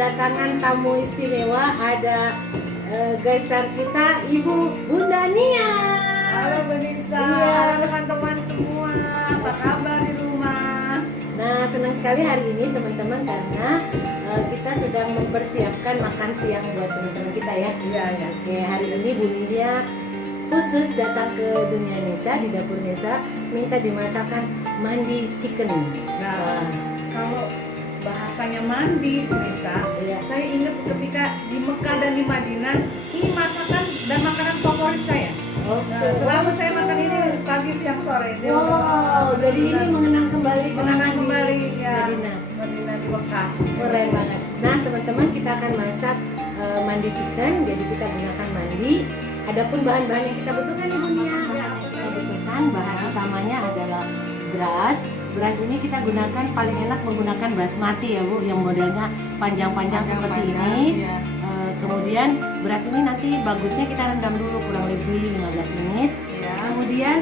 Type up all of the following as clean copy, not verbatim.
kedatangan tamu istimewa. Ada guest star kita, Ibu Bunda Nia. Halo Benisa, Iya. halo teman-teman semua. Apa kabar di rumah? Nah, senang sekali hari ini teman-teman karena kita sedang mempersiapkan makan siang buat teman-teman kita ya. Iya, iya. Oke, hari ini Bu Nia khusus datang ke Dunia Nisa, di dapur Nisa, minta dimasakkan mandi chicken. Nah, kalau bahasanya mandi Benisa, Iya. saya ingat ketika di Mekah dan di Madinah, ini masakan dan makanan favorit saya. Oke. Nah, selalu saya makan ini pagi, siang, sore. Wow, jadi ini mengenang kembali mengenang kembali ya. Madinah. Madinah di Mekah. Keren banget. Nah, teman-teman, kita akan masak mandi chicken. Jadi kita gunakan mandi. Adapun bahan-bahan yang kita butuhkan Ibu Nia, kita butuhkan bahan utamanya adalah beras. Beras ini kita gunakan, paling enak menggunakan basmati ya Bu, yang modelnya panjang-panjang seperti ini. Iya. Kemudian beras ini nanti bagusnya kita rendam dulu kurang lebih 15 menit. Iya. Kemudian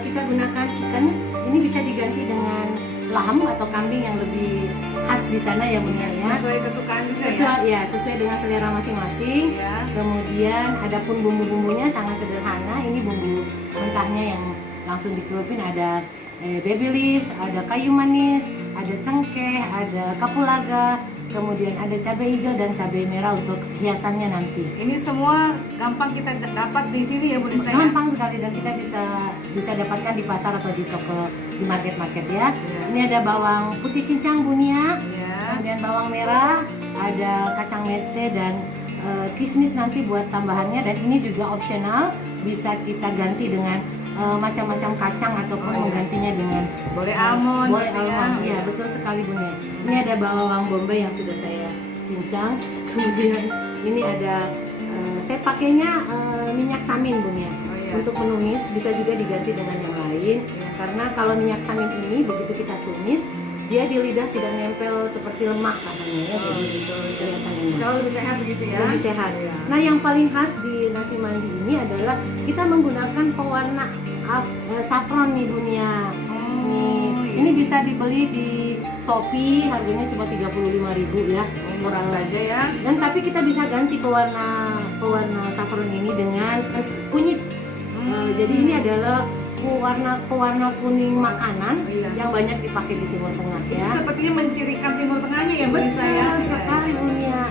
kita gunakan chicken. Ini bisa diganti dengan lamb atau kambing yang lebih khas di sana ya Bu Nia ya. Sesuai kesukaan juga ya. Sesuai dengan selera masing-masing. Ya. Kemudian adapun bumbu-bumbunya sangat sederhana. Ini bumbu mentahnya yang langsung dicelupin, ada baby leaves, ada kayu manis, ada cengkeh, ada kapulaga, kemudian ada cabai hijau dan cabai merah untuk hiasannya nanti. Ini semua gampang kita dapat di sini ya Bu Nisa ya? Gampang sekali dan kita bisa dapatkan di pasar atau di toko, di market ya. Iya. Ini ada bawang putih cincang Bu Nia, Ya. kemudian bawang merah, ada kacang mete dan kismis nanti buat tambahannya, dan ini juga opsional, bisa kita ganti dengan macam-macam kacang ataupun menggantinya dengan Boleh almond. boleh gitu ya. almond. Iya, betul sekali Bu Nia. Ini ada bawang bombay yang sudah saya cincang. Kemudian ini ada saya pakainya minyak samin Bu Nia. Oh, iya. Untuk menumis, bisa juga diganti dengan yang lain. Iya. Karena kalau minyak samin ini begitu kita tumis, dia di lidah tidak nempel seperti lemak rasanya ya. Oh, Jadi betul. kelihatan enak. Jauh lebih sehat begitu ya? Lebih sehat. Iya. Nah, yang paling khas di nasi mandi ini adalah kita menggunakan pewarna saffron nih Bu Nia. Nih, iya. ini bisa dibeli di Shopee, harganya cuma 35.000 ya. Murah saja ya. Dan tapi kita bisa ganti pewarna saffron ini dengan kunyit. Jadi ini adalah pewarna kuning makanan Iya. yang banyak dipakai di Timur Tengah Itu ya. sepertinya mencirikan Timur Tengahnya ya Bu Nisa ya? Betul sekali Bu Nia.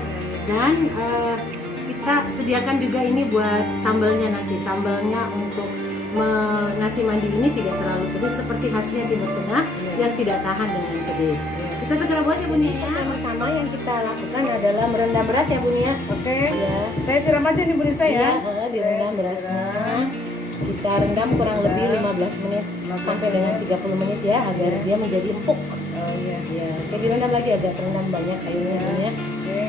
Dan kita sediakan juga ini buat sambalnya nanti. Sambalnya untuk nasi mandi ini tidak terlalu pedas seperti khasnya Timur Tengah yang tidak tahan dengan pedas. Kita segera buat ya Bu Nia. Yang pertama yang kita lakukan adalah merendam beras ya Bu Nia. Oke. Ya. Saya siram aja nih Bu Nisa ya? Direndam berasnya. Kita rendam kurang lebih 15 menit sampai dengan 30 menit ya, agar dia menjadi empuk. Oh iya. Ya, oke, direndam lagi, agak terendam banyak airnya Bu Nia. Oke.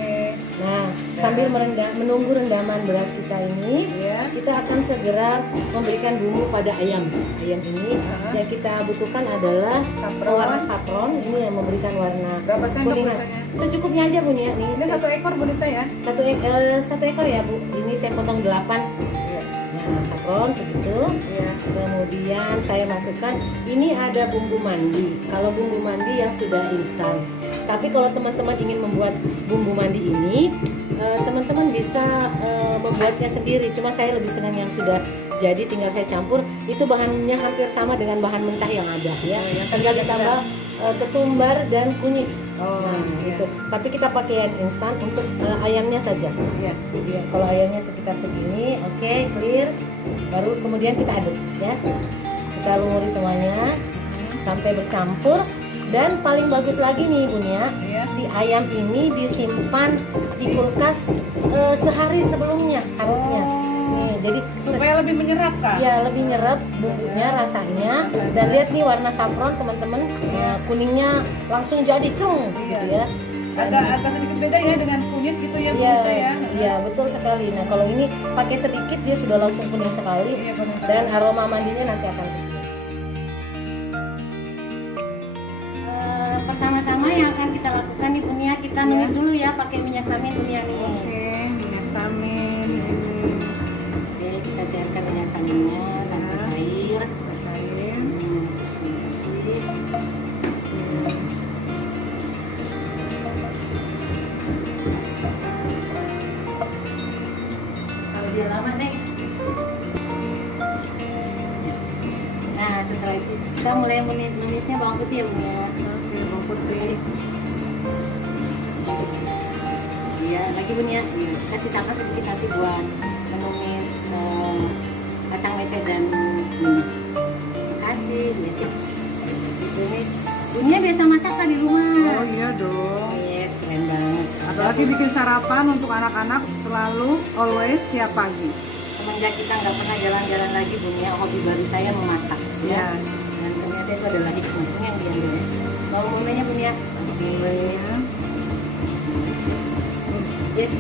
Nah, sambil menunggu rendaman beras kita ini, Iya. kita akan segera memberikan bumbu pada ayam. Ayam ini yang kita butuhkan adalah pewarna saffron, ini yang memberikan warna Berapa sendok kuning. biasanya? Secukupnya aja Bu Nia nih. Ini 1 ekor Bu Nisa ya? Satu ekor ya Bu. Ini saya potong 8. Iya. Nah, saffron segitu. Iya. Kemudian saya masukkan, ini ada bumbu mandi. Kalau bumbu mandi yang sudah instan. Tapi kalau teman-teman ingin membuat bumbu mandi ini, teman-teman bisa membuatnya sendiri. Cuma saya lebih senang yang sudah jadi, tinggal saya campur. Itu bahannya hampir sama dengan bahan mentah yang ada ya. Tinggal ditambah ketumbar dan kunyit. Oh, Nah, iya. gitu. Tapi kita pakai yang instan untuk ayamnya saja. Iya. Ya, kalau ayamnya sekitar segini, oke, clear. Baru kemudian kita aduk ya. Kita lumuri semuanya sampai bercampur. Dan paling bagus lagi nih Bu Nia, Iya. si ayam ini disimpan di kulkas sehari sebelumnya harusnya. Nih, jadi Supaya lebih menyerap kan? ya lebih nyerap bumbunya, rasanya. Dan lihat nih warna saffron teman-teman, kuningnya langsung jadi cung gitu ya. Agak sedikit beda ya dengan kunyit gitu ya Bu Iya, Nisa ya? iya betul sekali. Nah, kalau ini pakai sedikit dia sudah langsung kuning sekali. Iya, Bu Nisa. Dan aroma mandinya nanti akan kecium. Pertama-tama yang akan kita lakukan nih Bu Nia, kita numis dulu ya pakai minyak samin Bu Nia nih. Oke, minyak samin. Oke, kita cairkan minyak saminnya sampai cair. Cair. Kita mulai menumisnya bawang putih ya Bun ya. Oke, bawang putih. Iya, lagi Bun ya. Kasih sama sedikit nanti buat menumis kacang mete dan minyak. Kasih, biasa ditumis. Bunnya biasa masak kan di rumah? Oh iya dong. Yes, keren banget. Apalagi bikin sarapan untuk anak-anak selalu always tiap pagi. Semenjak kita nggak pernah jalan-jalan lagi Bun ya, hobi baru saya memasak ya. Dan ternyata itu adalah hikmahnya yang diambil ya. Bawang bombay-nya Bun ya. Oke. Ya. Yes.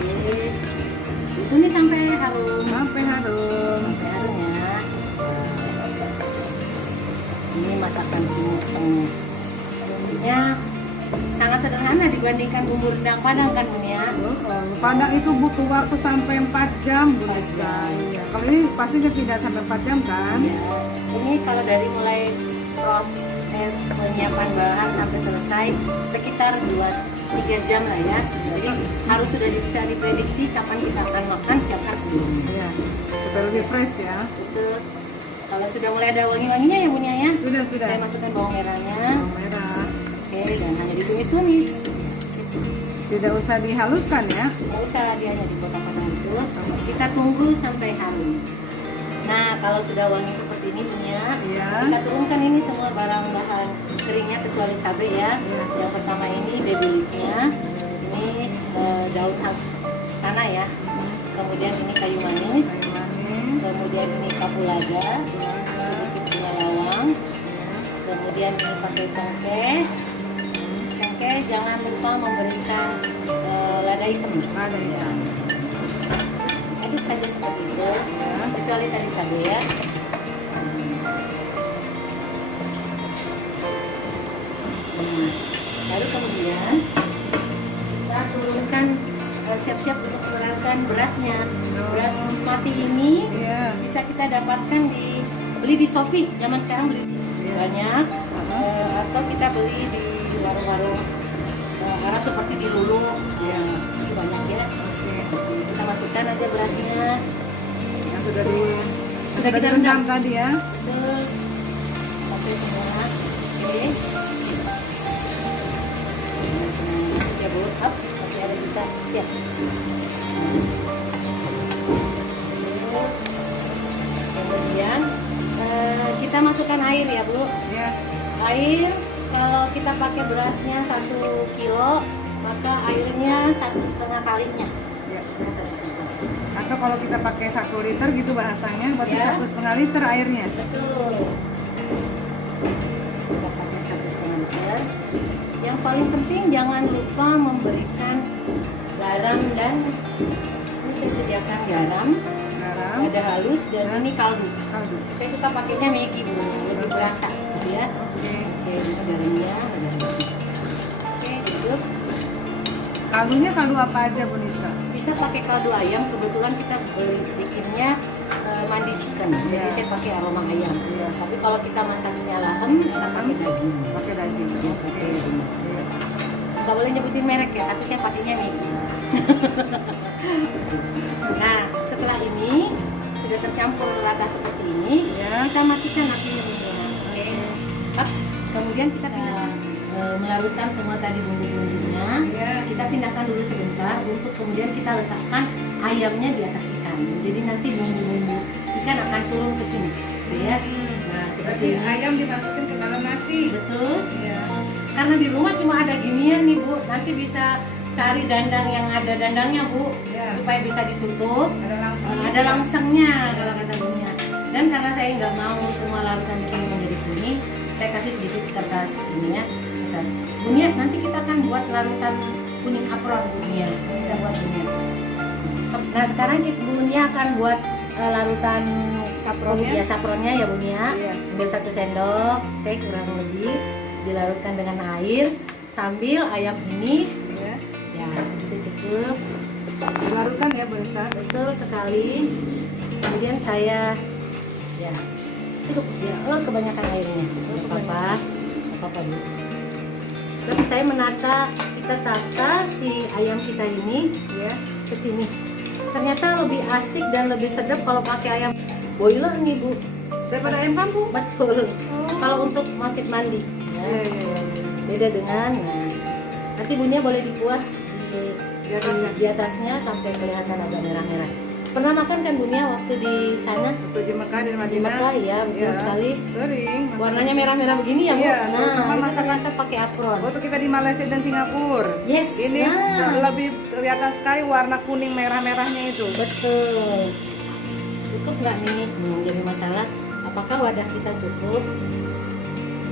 Oke. Tumis sampai harum. Sampai harum. Sampai harum ya. Ini masakan Timur Tengah. Bumbunya sangat sederhana dibandingkan bumbu rendang Padang kan Bun ya. Padang itu butuh waktu sampai 4 jam, Bu 4 Nisa. jam. Iya. Kalau ini pastinya tidak sampai 4 jam kan? Ya, ini kalau dari mulai proses penyiapan bahan sampai selesai sekitar 2-3 jam lah ya. Jadi harus sudah bisa diprediksi kapan kita akan makan, siapkan sebelumnya. Iya. Supaya lebih fresh ya. Betul. Kalau sudah mulai ada wangi-wanginya ya Bun ya. Sudah. Saya masukkan bawang merahnya. Bawang merah. Oke, dan hanya ditumis-tumis. Tidak usah dihaluskan ya. Nggak usah dia hanya dipotong-potong itu. Kita tunggu sampai harum. Nah, kalau sudah wangi seperti ini Bun ya, Iya. kita turunkan ini semua barang bahan keringnya kecuali cabai ya. Iya. Yang pertama ini baby leaf-nya, ini daun khas sana ya. Kemudian ini kayu manis, Kayu manis. kemudian ini kapulaga, sedikit penyalawang, kemudian ini pakai cengkeh. Cengkeh jangan lupa memberikan lada hitam. Ada ya. Aduk saja seperti itu, kecuali tadi cabai ya. Lalu kemudian kita turunkan, siap-siap untuk menurunkan berasnya. Beras basmati ini Iya. bisa kita dapatkan beli di Shopee. Zaman sekarang beli banyak, atau kita beli di warung-warung Arab seperti di Lulu. Ya, ini banyak ya. Oke. Kita masukkan aja berasnya. Yang sudah Sudah kita direndam rendam. tadi ya. Betul. Sampai semua. Oke. Ya Bu, up. Masih ada sisa. Siap. Kemudian kita masukkan air ya Bu. Ya. Air kalau kita pakai berasnya 1 kilo, maka airnya 1,5 kalinya. Ya. Atau kalau kita pakai 1 liter gitu bahasanya, berarti Ya. 1,5 liter airnya. Betul. Kita pakai 1,5 liter. Yang paling penting jangan lupa memberikan garam dan ini saya sediakan garam, Garam, ada halus dan ini kaldu. kaldu. Saya suka pakainya Maggi Bu, lebih berasa gitu ya. Oke. Oke, ini garamnya ada. Oke, gitu. Kaldunya kaldu apa aja Bu Nisa? Bisa pakai kaldu ayam, kebetulan kita bikinnya mandi chicken. Jadi Ya. saya pakai aroma ayam. Ya. Tapi kalau kita masaknya lahem, enak pakai daging. Pakai daging. Ya, pakai daging. Nggak boleh nyebutin merek ya, tapi saya pakainya Maggi. Nah, setelah ini sudah tercampur rata seperti ini, Ya. kita matikan apinya Bu. Oke. Up. Kemudian kita melarutkan semua tadi bumbu-bumbunya. Ya. Kita pindahkan dulu sebentar untuk kemudian kita letakkan ayamnya di atas ikan. Jadi nanti bumbu-bumbu ikan akan turun ke sini, gitu ya. Nah, seperti Berarti ini. ayam dimasukin ke dalam nasi. Betul. Ya. Karena di rumah cuma ada ginian nih Bu, nanti bisa cari dandang yang ada dandangnya Bu, Ya. supaya bisa ditutup. Ada langsung. Ada langsengnya kalau kata Bunya. Dan karena saya nggak mau semua larutan di sini menjadi kuning, saya kasih sedikit kertas ini ya. Kertas. Bunya, nanti kita akan buat larutan kuning apron Bunya. Kita buat Bunya. Nah sekarang Bunya akan buat larutan Sapronnya? Ya, sapronnya ya Bunya. Iya. Ambil 1 sendok teh kurang lebih, dilarutkan dengan air sambil ayam ini Ya. ya segitu cukup. Dilarutkan ya Bu Nisa. Betul sekali. Kemudian saya ya cukup ya, kebanyakan airnya. Nggak apa-apa, nggak apa-apa Bu. Saya menata, kita tata si ayam kita ini Ya. ke sini. Ternyata lebih asik dan lebih sedap kalau pakai ayam boiler nih Bu. Daripada ayam kampung. Betul. Kalau untuk masak mandi ya. Iya, iya, iya. Beda dengan nanti Bunia boleh dikuas Di atasnya. di atasnya sampai kelihatan agak merah-merah. Pernah makan kan Bunia waktu di sana? Waktu di Mekah dan Di Madinah. Mekah ya, betul Iya, sekali. Sering. Warnanya merah-merah begini ya Bu? Iya, Nah, terutama itu masakan- ternyata pakai afron. Waktu kita di Malaysia dan Singapura. Yes, Ini nah. lebih kelihatan sekali warna kuning merah-merahnya itu. Betul. Cukup nggak nih? Jadi masalah apakah wadah kita cukup?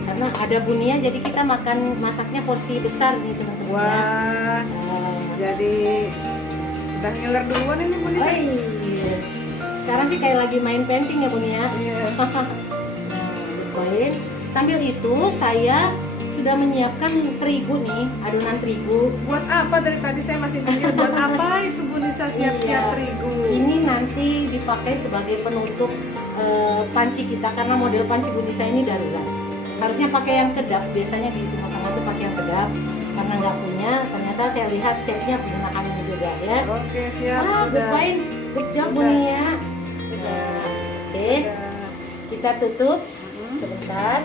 Karena ada Bunia, jadi kita masaknya porsi besar nih teman-teman. Wah, jadi udah ngiler duluan ini Bu. Oh iya. Sekarang sih kayak lagi main painting ya Bunia. Iya. Nah, dipoin. Sambil itu saya sudah menyiapkan terigu nih, adonan terigu. Buat apa dari tadi saya masih mikir buat apa itu Bu Nisa siap-siap Iya. terigu. Ini nanti dipakai sebagai penutup panci kita karena model panci Bunisa ini darurat. Harusnya pakai yang kedap, biasanya di Timur Tengah tuh pakai yang kedap. Karena nggak punya, ternyata saya lihat chefnya menggunakan ini juga ya. Oke, siap. Good sudah. point, good job Sudah. Bunia. Sudah. Oke, kita tutup sebentar.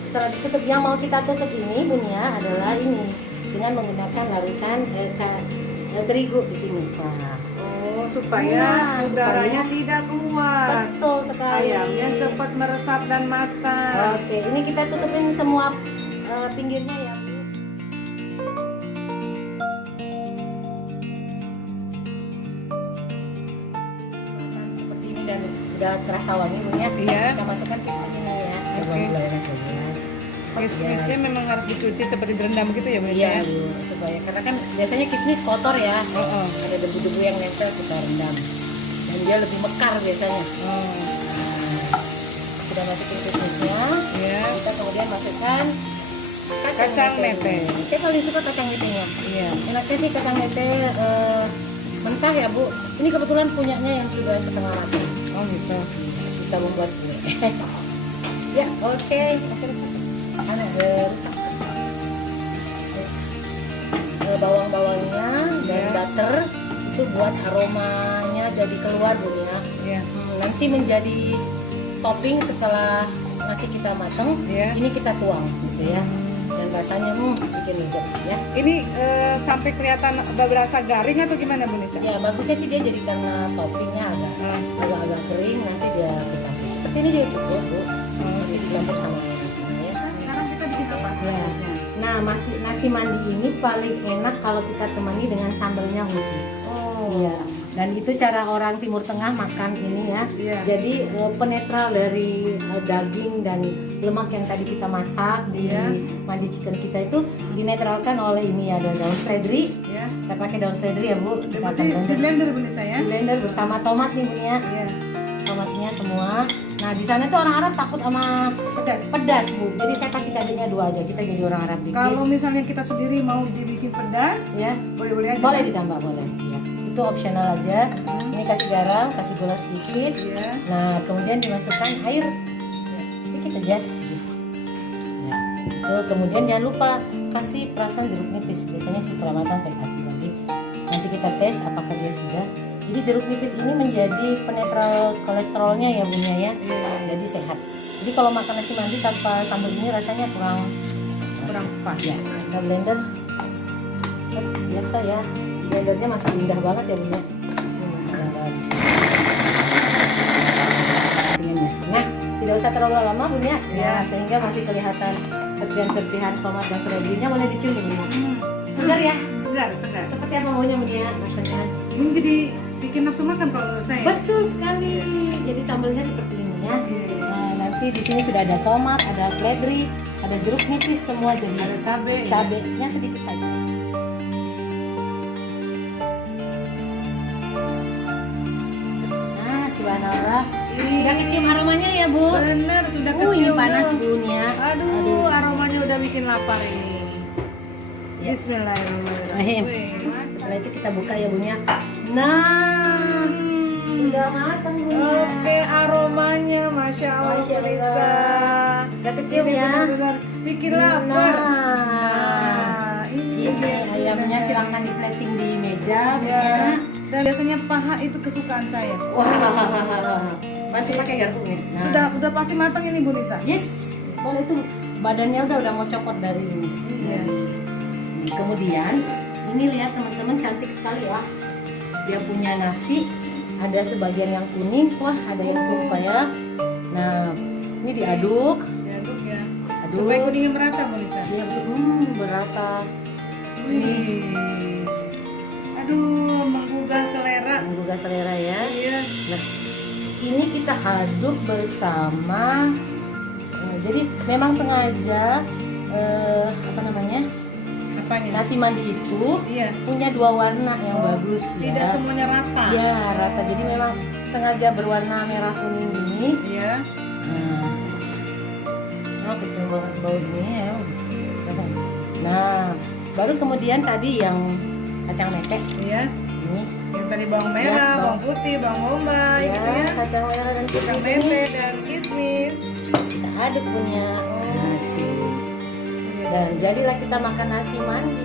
Setelah ditutup, yang mau kita tutup ini Bunia adalah ini dengan menggunakan larutan terigu di sini. Nah, Oh, supaya Nah, udaranya supaya- tidak keluar. betul sekali. Ayamnya cepat meresap dan matang. Oke, ini kita tutupin semua pinggirnya ya. Seperti ini dan udah terasa wangi Bunya. Iya. Kita masukkan kismis ini ya. Saya Oke. buang gulanya sebagian. Kismisnya memang harus dicuci seperti direndam gitu ya Bu Nisa? Iya, Bu, supaya karena kan biasanya kismis kotor ya. Oh, Ada debu-debu yang nempel kita rendam. Dan dia lebih mekar biasanya. Sudah masukin kismisnya. Iya. Kita kemudian masukkan Kacang mete. Saya paling suka kacang metenya. Iya. Enaknya sih kacang mete mentah ya Bu. Ini kebetulan punyanya yang sudah setengah matang. Oh gitu. Bisa membuat kue. Ya oke. Rusak. Bawang-bawangnya dan Ya. butter itu buat aromanya jadi keluar Bu ya. Iya. Nanti menjadi topping setelah nasi kita matang. Iya. Ini kita tuang gitu ya. Dan rasanya bikin lezat ya. Ini sampai kelihatan berasa garing atau gimana Bu Nisa? Ya bagusnya sih dia jadi karena toppingnya agak kering, nanti dia kita seperti ini dia cukup Bu. Nanti dicampur sama nasinya ya. Sekarang kita bikin apa? Ya. Nah nasi mandi ini paling enak kalau kita temani dengan sambelnya khusus. Oh. Iya. Dan itu cara orang Timur Tengah makan ini ya. Iya. Jadi penetral dari daging dan lemak yang tadi kita masak di Iya. mandi chicken kita itu dinetralkan oleh ini ada daun seledri. Ya. Saya pakai daun seledri ya Bu. Kita akan Berarti di blender. blender Bu Nisa ya? Di blender bersama tomat nih Bu ya. Iya. Tomatnya semua. Nah di sana tuh orang Arab takut sama Pedas. pedas Bu. Jadi saya kasih cabenya 2 aja. Kita jadi orang Arab dikit. Kalau misalnya kita sendiri mau dibikin pedas, Ya boleh-boleh aja. boleh kan? ditambah boleh. Ya. Itu opsional aja. Ini kasih garam, kasih gula sedikit. Iya. Nah, kemudian dimasukkan air sedikit aja. Ya, itu kemudian jangan lupa kasih perasan jeruk nipis. Biasanya sih setelah matang saya kasih lagi. Nanti kita tes apakah dia sudah. Jadi jeruk nipis ini menjadi penetral kolesterolnya ya Bunya ya. Jadi sehat. Jadi kalau makan nasi mandi tanpa sambal ini rasanya kurang pas. Ya, kita blender. Set, biasa ya. Blendernya masih indah banget ya Bunya. Indah banget. Nah, tidak usah terlalu lama Bunya. Ya, sehingga masih kelihatan serpihan-serpihan tomat dan seledrinya boleh dicium ya Bunya. Segar ya? Segar, segar. Seperti apa maunya Bunya rasanya? Ini jadi bikin nafsu makan kalau menurut saya. Betul sekali. Jadi sambelnya seperti ini ya. Iya. Nah, nanti di sini sudah ada tomat, ada seledri, ada jeruk nipis semua jadi Ada cabai. cabenya sedikit saja. Nah, subhanallah. Sudah kecium aromanya ya, Bu? Bener, sudah Ini kecium. panas tuh. bunya. Aduh, aromanya udah bikin lapar ini. Ya. Bismillahirrahmanirrahim. Setelah itu kita buka ya Bunya. Nah, sudah matang Bunya. Oke, aromanya Masya Allah, Masya Allah. Lisa. Udah kecium Ini ya. benar-benar bikin lapar. Nah, Ini ini dia ayamnya sudah. silahkan di plating di meja Ya. Bunya. Dan biasanya paha itu kesukaan saya. Wah, Bantu pakai garpu nih. Udah pasti matang ini Bu Nisa. Yes, boleh itu badannya udah mau copot dari ini. Iya. Kemudian ini lihat teman-teman cantik sekali ya. Dia punya nasi, ada sebagian yang kuning, wah ada yang tumpah ya. Nah, ini diaduk, Diaduk ya. aduk. Supaya kuningnya merata Bu Nisa. Dia berasa Wih. Aduh, menggugah selera. menggugah selera ya. Iya. Nah, ini kita aduk bersama. Jadi memang sengaja apa namanya? Apanya? Nasi mandi itu Iya. punya dua warna yang bagus Tidak ya. semuanya rata. Ya, rata. Jadi memang sengaja berwarna merah kuning ini. Iya. Nah, betul banget bau ini ya. Nah, baru kemudian tadi yang kacang mete Iya. ini. Yang tadi bawang Ya, merah, bawang- bawang putih, bawang bombay gitu ya. Kacang merah dan Kacang kismis ini mete dan kismis. kita aduk punya nasi. Iya. Dan jadilah kita makan nasi mandi.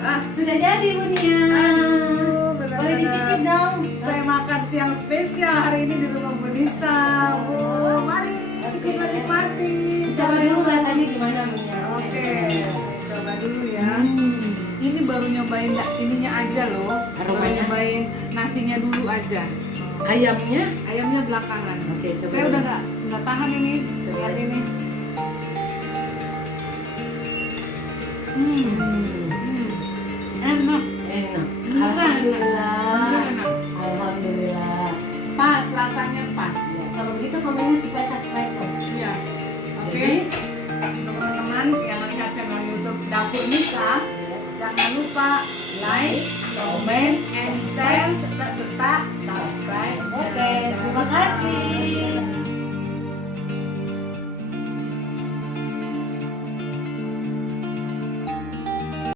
Nah, sudah jadi Bunia. Aduh, Boleh benar-benar. dicicip dong. Saya makan siang spesial hari ini di rumah Bu Nisa. Bu, mari kita nikmati. Coba dulu rasanya gimana Bunia. Oke, coba dulu ya. Ini baru nyobain ininya aja loh. Baru Aromanya? nyobain nasinya dulu aja. Ayamnya? Ayamnya belakangan. Oke, coba. Saya dulu. udah nggak tahan ini. Lihat ini. Enak. Enak. Beneran Alhamdulillah. enak. Alhamdulillah. Pas rasanya pas. Ya, kalau begitu komennya supaya subscribe. Iya. Oke. Jadi, Untuk teman-teman yang lihat channel YouTube Dapur Nisa, jangan lupa like, comment, and